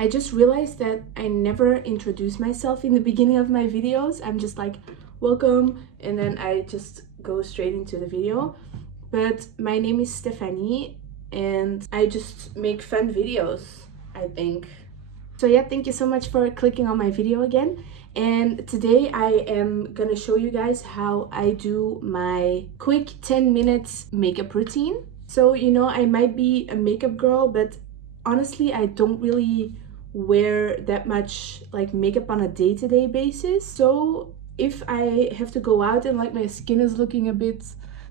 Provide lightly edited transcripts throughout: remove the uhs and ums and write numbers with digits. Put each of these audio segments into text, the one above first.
I just realized that I never introduce myself in the beginning of my videos. I'm just like, welcome, and then I just go straight into the video. But my name is Stephanie, and I just make fun videos, I think. So yeah, thank you so much for clicking on my video again. And today I am gonna show you guys how I do my quick 10 minutes makeup routine. So, you know, I might be a makeup girl, but honestly, I don't really wear that much like makeup on a day-to-day basis. So if I have to go out and like my skin is looking a bit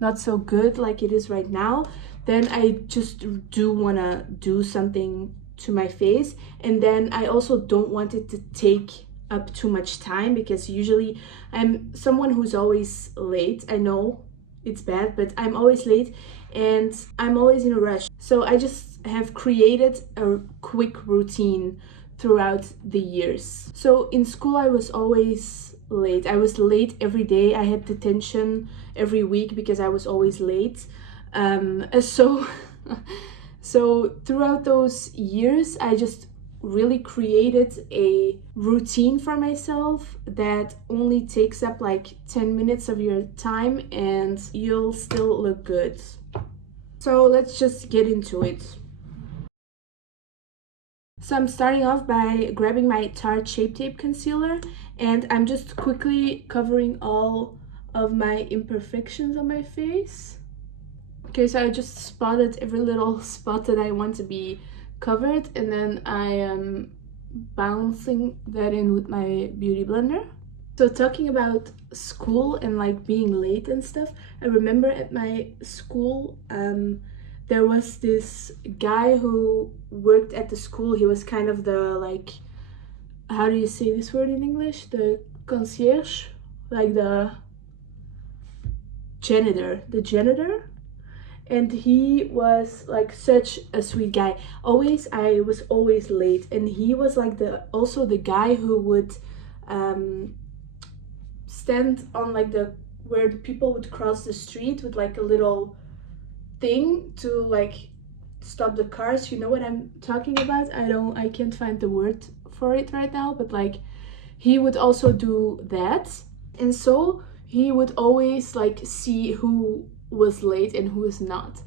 not so good like it is right now, then I just do want to do something to my face. And then I also don't want it to take up too much time, because usually I'm someone who's always late. I know it's bad, but I'm always late and I'm always in a rush. So I just have created a quick routine throughout the years. So in school I was always late. I was late every day. I had detention every week because I was always late. So throughout those years I just really created a routine for myself that only takes up like 10 minutes of your time and you'll still look good. So let's just get into it. So I'm starting off by grabbing my Tarte Shape Tape Concealer, and I'm just quickly covering all of my imperfections on my face. Okay, so I just spotted every little spot that I want to be covered, and then I am bouncing that in with my beauty blender. So talking about school and like being late and stuff, I remember at my school there was this guy who worked at the school. He was kind of the, like, how do you say this word in English? The concierge, like the janitor. And he was like such a sweet guy. I was always late, and he was like also the guy who would stand on like where the people would cross the street with like a little thing to like stop the cars. You know what I'm talking about? I can't find the word for it right now, but like he would also do that. And so he would always like see who was late and who was not,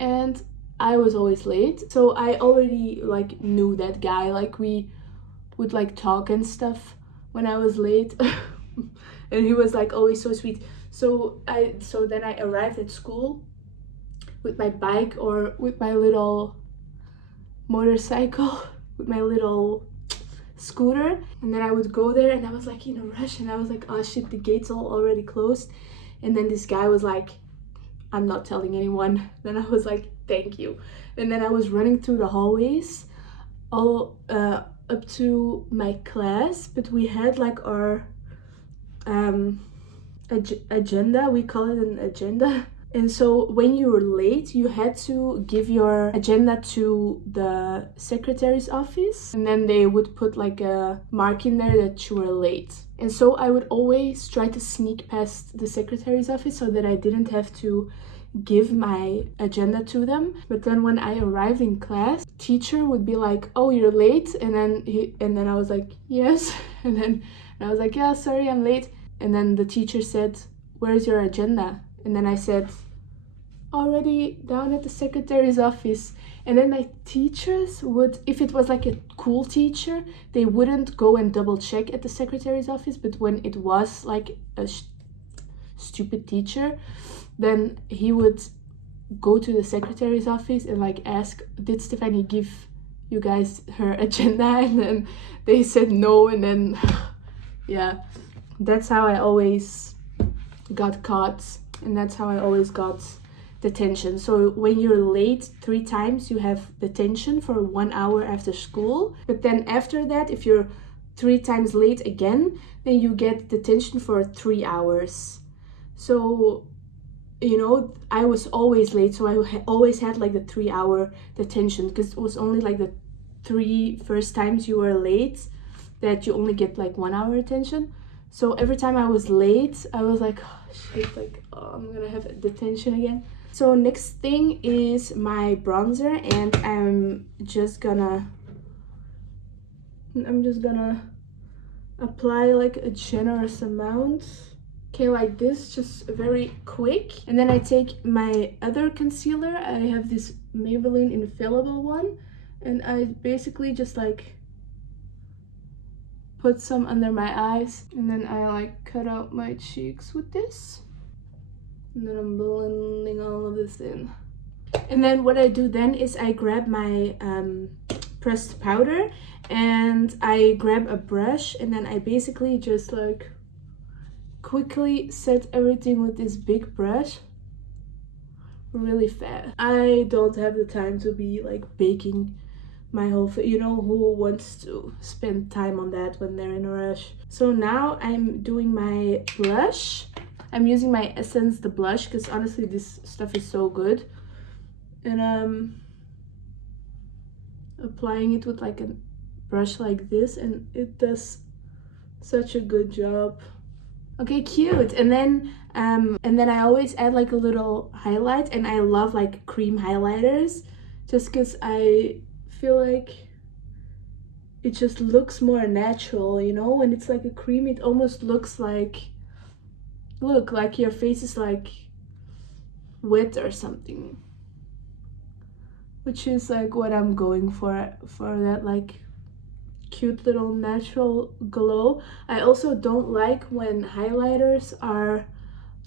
and I was always late, so I already like knew that guy. Like we would like talk and stuff when I was late. And he was like always so sweet. So then I arrived at school with my bike or with my little motorcycle, with my little scooter, and then I would go there, and I was like in a rush, and I was like, oh shit, the gates all already closed. And then this guy was like, I'm not telling anyone. Then I was like, thank you. And then I was running through the hallways all up to my class, but we had like our agenda. We call it an agenda. And so when you were late, you had to give your agenda to the secretary's office, and then they would put like a mark in there that you were late. And so I would always try to sneak past the secretary's office so that I didn't have to give my agenda to them. But then when I arrived in class, teacher would be like, oh, you're late. And then I was like, yes. And then I was like, yeah, sorry, I'm late. And then the teacher said, where's your agenda? And then I said, already down at the secretary's office. And then my teachers would, if it was like a cool teacher, they wouldn't go and double check at the secretary's office. But when it was like a stupid teacher, then he would go to the secretary's office and like ask, did Stephanie give you guys her agenda? And then they said no. And then yeah, that's how I always got caught, and that's how I always got detention. So when you're late 3 times, you have detention for 1 hour after school. But then after that, if you're 3 times late again, then you get detention for 3 hours. So, you know, I was always late, so I always had like the 3-hour detention, because it was only like the 3 first times you were late that you only get like 1 hour detention. So every time I was late, I was like, oh shit, like, oh, I'm gonna have a detention again. So next thing is my bronzer, and I'm just gonna And I'm just gonna apply like a generous amount. Okay, like this, just very quick. And then I take my other concealer. I have this Maybelline Infallible one, and I basically just like put some under my eyes, and then I like cut out my cheeks with this, and then I'm blending all of this in. And then what I do then is I grab my pressed powder, and I grab a brush, and then I basically just like quickly set everything with this big brush really fast. I don't have the time to be like baking my whole face. You know who wants to spend time on that when they're in a rush? So now I'm doing my blush. I'm using my Essence the blush because honestly this stuff is so good, and I'm applying it with like a brush like this, and it does such a good job. Okay, cute. And then I always add like a little highlight, and I love like cream highlighters just because I feel like it just looks more natural, you know? When it's like a cream, it almost looks like, look, like your face is like wet or something, which is like what I'm going for that like cute little natural glow. I also don't like when highlighters are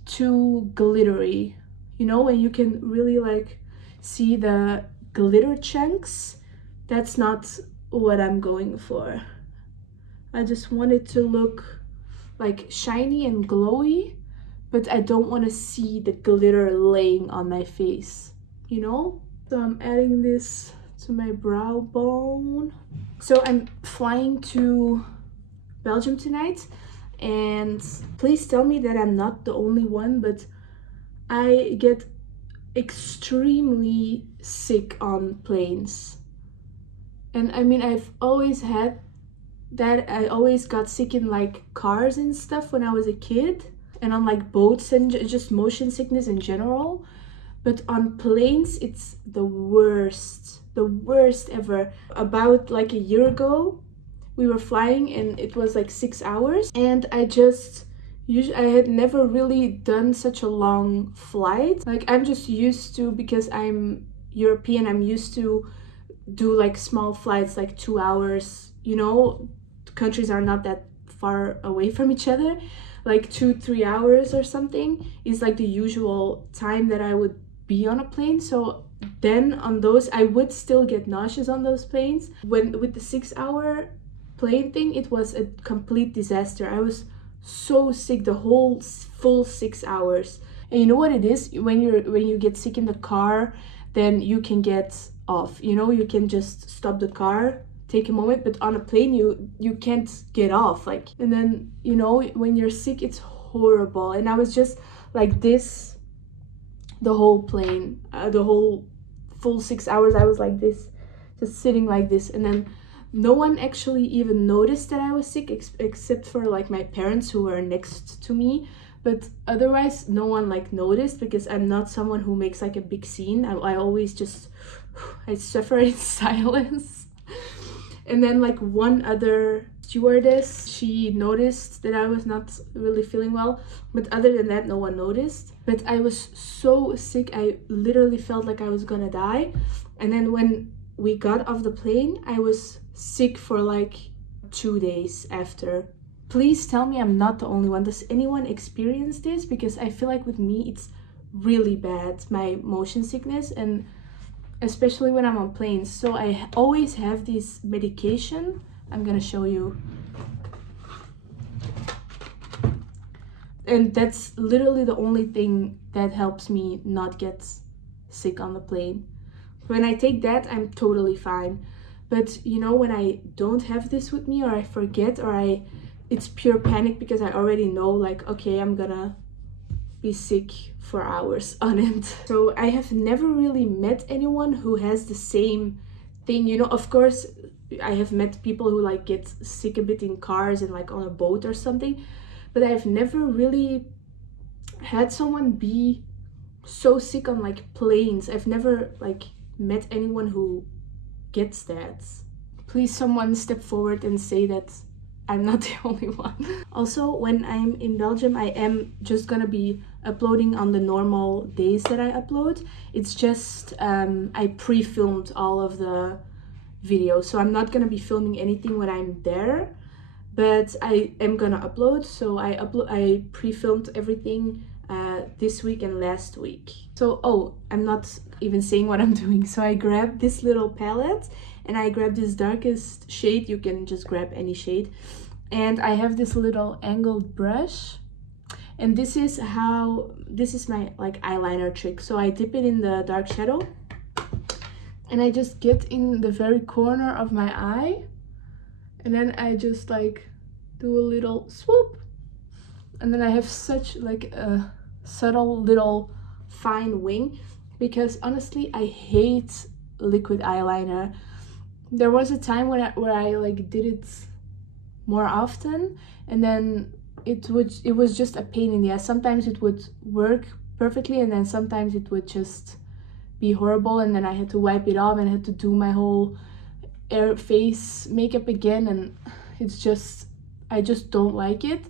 too glittery, you know, when you can really like see the glitter chunks. That's not what I'm going for. I just want it to look like shiny and glowy, but I don't want to see the glitter laying on my face, you know? So I'm adding this to my brow bone. So I'm flying to Belgium tonight, and please tell me that I'm not the only one, but I get extremely sick on planes. And I mean, I've always had that. I always got sick in like cars and stuff when I was a kid, and on like boats, and just motion sickness in general. But on planes, it's the worst ever. About like a year ago, we were flying, and it was like 6 hours, and I had never really done such a long flight. Like I'm just used to, because I'm European, I'm used to do like small flights, like 2 hours, you know, countries are not that far away from each other. Like 2-3 hours or something is like the usual time that I would be on a plane. So then on those, I would still get nauseous on those planes. When with the 6-hour plane thing, it was a complete disaster. I was so sick the whole full 6 hours. And you know what it is? When you get sick in the car, then you can get off. You know, you can just stop the car, take a moment, but on a plane you can't get off. Like, and then, you know, when you're sick, it's horrible. And I was just like this the whole plane, the whole full 6 hours. I was like this, just sitting like this, and then no one actually even noticed that I was sick, except for like my parents who were next to me. But otherwise no one like noticed, because I'm not someone who makes like a big scene. I always just I suffer in silence. And then like one other stewardess, she noticed that I was not really feeling well, but other than that no one noticed. But I was so sick, I literally felt like I was gonna die. And then when we got off the plane, I was sick for like 2 days after. Please tell me I'm not the only one. Does anyone experience this? Because I feel like with me it's really bad, my motion sickness, and especially when I'm on planes. So I always have this medication. I'm gonna show you. And that's literally the only thing that helps me not get sick on the plane. When I take that, I'm totally fine. But you know, when I don't have this with me, or I forget, or it's pure panic, because I already know like, okay, I'm gonna be sick for hours on end. So I have never really met anyone who has the same thing, you know. Of course I have met people who like get sick a bit in cars and like on a boat or something, but I've never really had someone be so sick on like planes. I've never like met anyone who gets that. please someone step forward and say that I'm not the only one. Also, when I'm in Belgium, I am just gonna be uploading on the normal days that I upload. It's just I pre-filmed all of the videos, so I'm not gonna be filming anything when I'm there, but I am gonna upload. So I pre-filmed everything this week and last week. So oh, I'm not even saying what I'm doing. So I grabbed this little palette and I grabbed this darkest shade. You can just grab any shade. And I have this little angled brush, and this is my like eyeliner trick. So I dip it in the dark shadow and I just get in the very corner of my eye, and then I just like do a little swoop, and then I have such like a subtle little fine wing, because honestly I hate liquid eyeliner. There was a time where I like did it more often, and then it was just a pain in the ass. Sometimes it would work perfectly, and then sometimes it would just be horrible, and then I had to wipe it off and I had to do my whole face makeup again, and it's just, I just don't like it.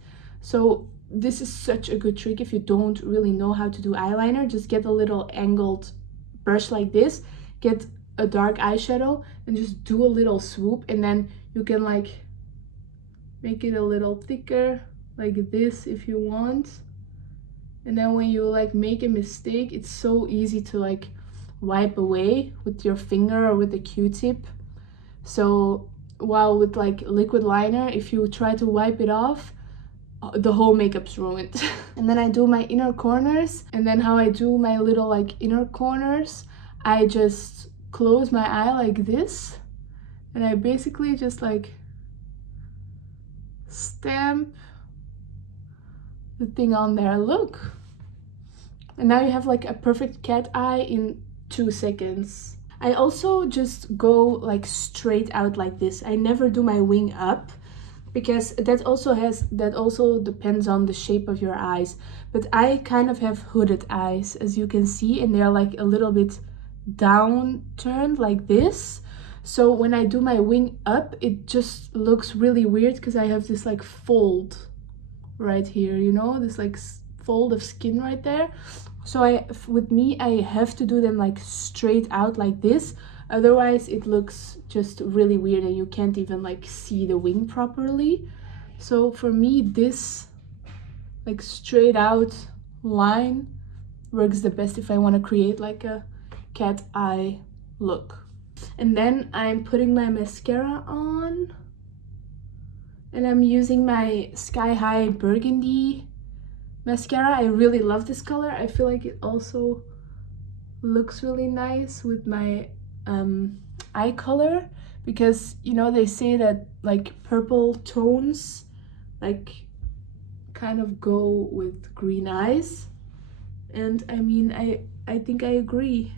So this is such a good trick if you don't really know how to do eyeliner. Just get a little angled brush like this, get a dark eyeshadow and just do a little swoop, and then you can like make it a little thicker like this if you want. And then when you like make a mistake, it's so easy to like wipe away with your finger or with a Q-tip. So while with like liquid liner, if you try to wipe it off, the whole makeup's ruined. And then I do my inner corners, and then how I do my little like inner corners, I just close my eye like this, and I basically just like stamp the thing on there. Look, and now you have like a perfect cat eye in 2 seconds. I also just go like straight out like this. I never do my wing up, because that also depends on the shape of your eyes. But I kind of have hooded eyes, as you can see, and they're like a little bit down turned like this. So when I do my wing up, it just looks really weird because I have this like fold right here, you know, this like fold of skin right there. So with me, I have to do them like straight out like this. Otherwise it looks just really weird and you can't even like see the wing properly. So for me, this like straight out line works the best if I want to create like a cat eye look. And then I'm putting my mascara on, and I'm using my Sky High Burgundy mascara. I really love this color. I feel like it also looks really nice with my eye color, because you know they say that like purple tones like kind of go with green eyes, and I mean I think I agree.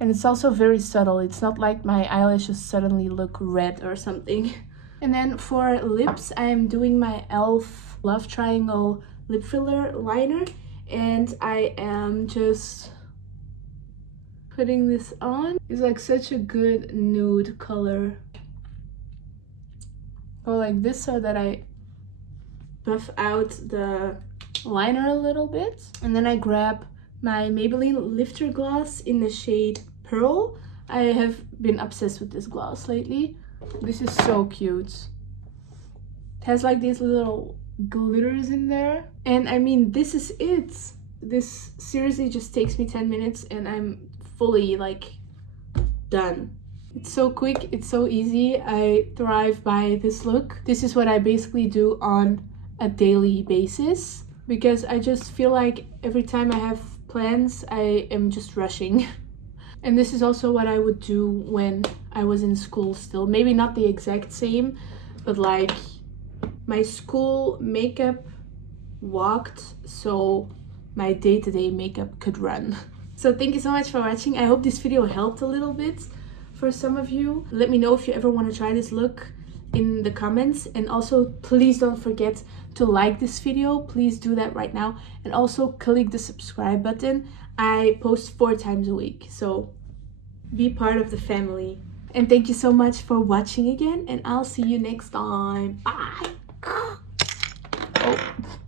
And it's also very subtle. It's not like my eyelashes suddenly look red or something. And then for lips, I'm doing my e.l.f. Love Triangle lip filler liner, and I am just putting this on. It's like such a good nude color. Go like this so that I buff out the liner a little bit. And then I grab my Maybelline Lifter Gloss in the shade Pearl. I have been obsessed with this gloss lately. This is so cute. It has like these little glitters in there. And I mean, this is it. This seriously just takes me 10 minutes and I'm fully like done. It's so quick, it's so easy. I thrive by this look. This is what I basically do on a daily basis, because I just feel like every time I have plans, I am just rushing. And this is also what I would do when I was in school still. Maybe not the exact same, but like my school makeup walked, so my day-to-day makeup could run. So thank you so much for watching. I hope this video helped a little bit for some of you. Let me know if you ever want to try this look in the comments, and also please don't forget to like this video. Please do that right now, and also click the subscribe button. I post 4 times a week, so be part of the family. And thank you so much for watching again, and I'll see you next time. Bye. Oh.